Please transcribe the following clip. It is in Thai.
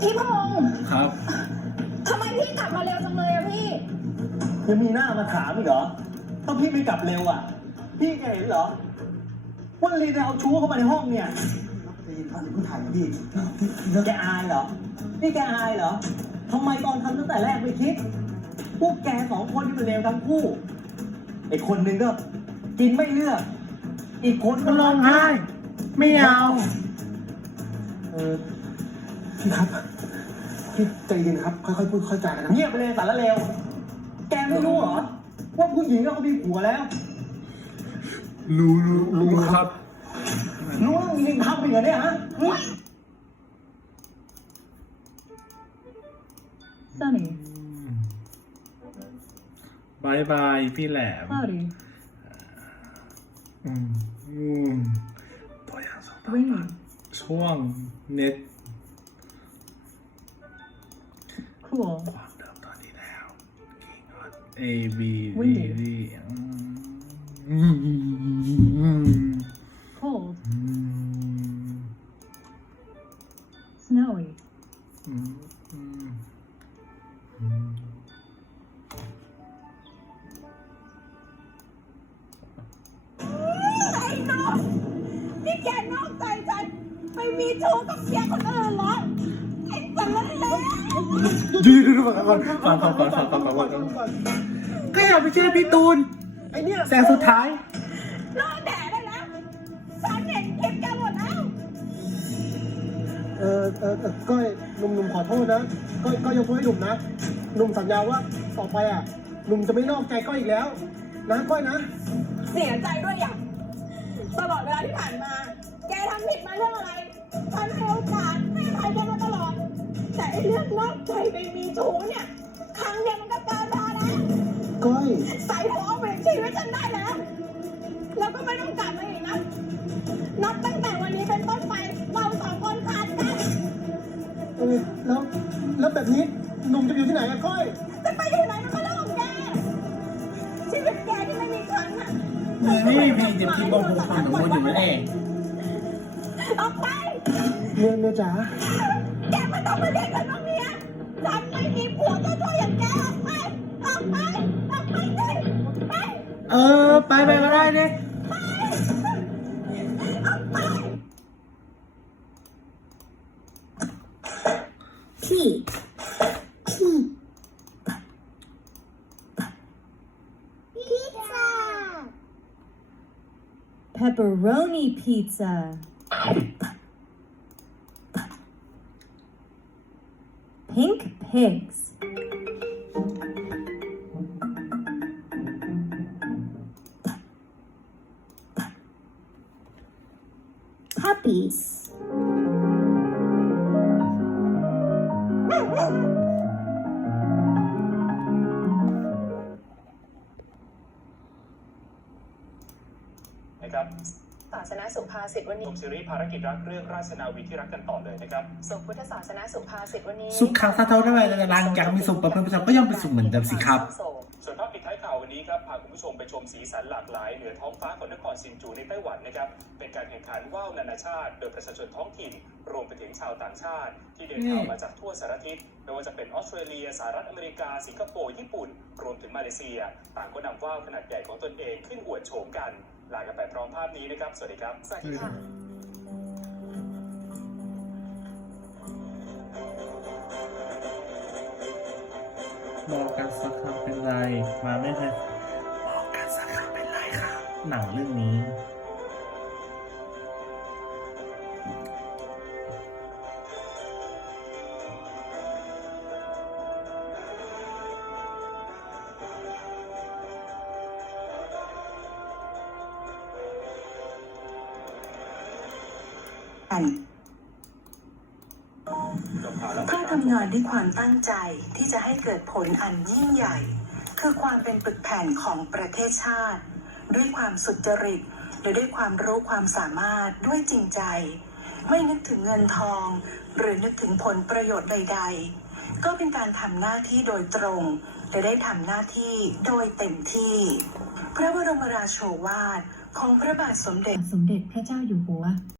พี่พงษ์ครับ ทำไมพี่กลับมาเร็วจังเลยอะพี่ ยังมีหน้ามาถามอีกเหรอถ้าพี่ไม่กลับเร็วอะ พี่แกเห็นเหรอว่าลีนเอาชู้เข้ามาในห้องเนี่ยใจเย็นก่อนเพิ่งถ่ายนะพี่แกอายเหรอ นี่แกอายเหรอทำไมตอนทำตั้งแต่แรกไม่คิด พวกแกสองคนที่เป็นเลวทั้งคู่ ไอ้คนหนึ่งก็ กินไม่เลือก อีกคนก็ร้องไห้ไม่เอา เออ พี่ครับพี่ใจเย็นครับ ค่อยๆพูดค่อยๆจากันนะเงียบไปเลยสารเลว แกไม่รู้เหรอ ว่าผู้หญิงเขามีผัวแล้ว รู้รู้รู้ครับ รู้ว่ามึงยังทำอีกเหรอเนี่ยฮะ Sunny, บายบายพี่แหลม cloudy, อืมอืมตัวอย่างสองตัว rainy, ช่วงเน็ต cool, ความเดิมตอนนี้แล้ว King on A B D Windy D อืมอืม cold, อืม snowy, อืมอืมอืม ไอ้น้องนี่แกนอกใจฉันไปมีชู้กับเสียคนอื่นเหรอไอ้สารเลว ดูดูดูก่อนฟังก่อนฟังก่อนฟังก่อนฟังก่อนฟังก่อนก็อย่าไปเชื่อพี่ตูนไอเนี่ยแสงสุดท้ายรอแดดได้แล้วฉันเห็นคลิปแกหมดแล้วเออเออเออก้อยหนุ่มหนุ่มขอโทษนะก้อยก้อยยกโทษให้หนุ่มนะหนุ่มสัญญาว่าต่อไปอะหนุ่มจะไม่นอกใจก้อยอีกแล้ว นะก้อยนะ เสียใจด้วยอย่างตลอดเวลาที่ผ่านมา แกทำผิดมาเรื่องอะไร นอกใจไปมีชู้เนี่ย ครั้งเดียวมันก็เกินพอแล้วก้อยใส่หัวเอาเปลี่ยนชีวิตฉันได้แล้ว แล้วก็ไม่ต้องกลับมาอีกนะ นับตั้งแต่วันนี้เป็นต้นไปเราสองคนขาดกันเออแล้วแล้วแบบนี้หนุ่มจะอยู่ที่ไหนอะก้อยจะไปอยู่ไหนมันก็เรื่องของแกชีวิตแกที่ไม่มีครั้งอะไม่มีพี่จะพี่บอกผมฟังหนูพูดอยู่นั่นเองออกไป เมียเมียจ๋าแกไม่ต้องมาเรียกฉันว่าเมีย ฉันไม่มีผัวเจ้าตัวอย่างแกออกไป ออกไป ออกไปเลยไป เออ ไปไปก็ได้เนี่ย ออกไป P P Pizza pepperoni pizza, pink pigs, Puppies. นะครับ ศาสนาสุภาษิตวันชนี้มซีรีส์ภารกิจรักเรื่องราชนาวีที่รักกันต่อเลยนะครับสุพุทธศาสนาสุภาษิตวันนี้สุขขังสะเท่าได้ไหมรังอยากมีสุขประเพื่อนก็ย่อมเป็นสุขเหมือนเดิมสิครับส่วนภาพปิดท้ายข่าววันนี้ครับพาคุณผู้ชมไปชมสีสันหลากหลายเหนือท้องฟ้าของนครซินจูในไต้หวันนะครับเป็นการแข่งขันว่าวนานาชาติ โดยประชาชนท้องถิ่น รวมไปถึงชาวต่างชาติ ที่เดินทางมาจากทั่วสารทิศไม่ว่าจะเป็นออสเตรเลียสหรัฐอเมริกา สิงคโปร์ญี่ปุ่น รวมถึงมาเลเซีย ต่างก็นำว่าวขนาดใหญ่ของตนเองขึ้นอวดโฉมกัน ลากันไปพร้อมภาพนี้นะครับ สวัสดีครับ สวัสดีค่ะบอกกันสักคำเป็นไร มาไม่เคยบอกกันสักคำเป็นไรครับหนังเรื่องนี้ เพื่อทำงานด้วยความตั้งใจที่จะให้เกิดผลอันยิ่งใหญ่ คือความเป็นปึกแผ่นของประเทศชาติ ด้วยความสุจริตและด้วยความรู้ความสามารถด้วยจริงใจ ไม่นึกถึงเงินทอง หรือนึกถึงผลประโยชน์ใด ๆ ก็เป็นการทำหน้าที่โดยตรง และได้ทำหน้าที่โดยเต็มที่ พระบรมราโชวาทของพระบาทสมเด็จสมเด็จพระเจ้าอยู่หัว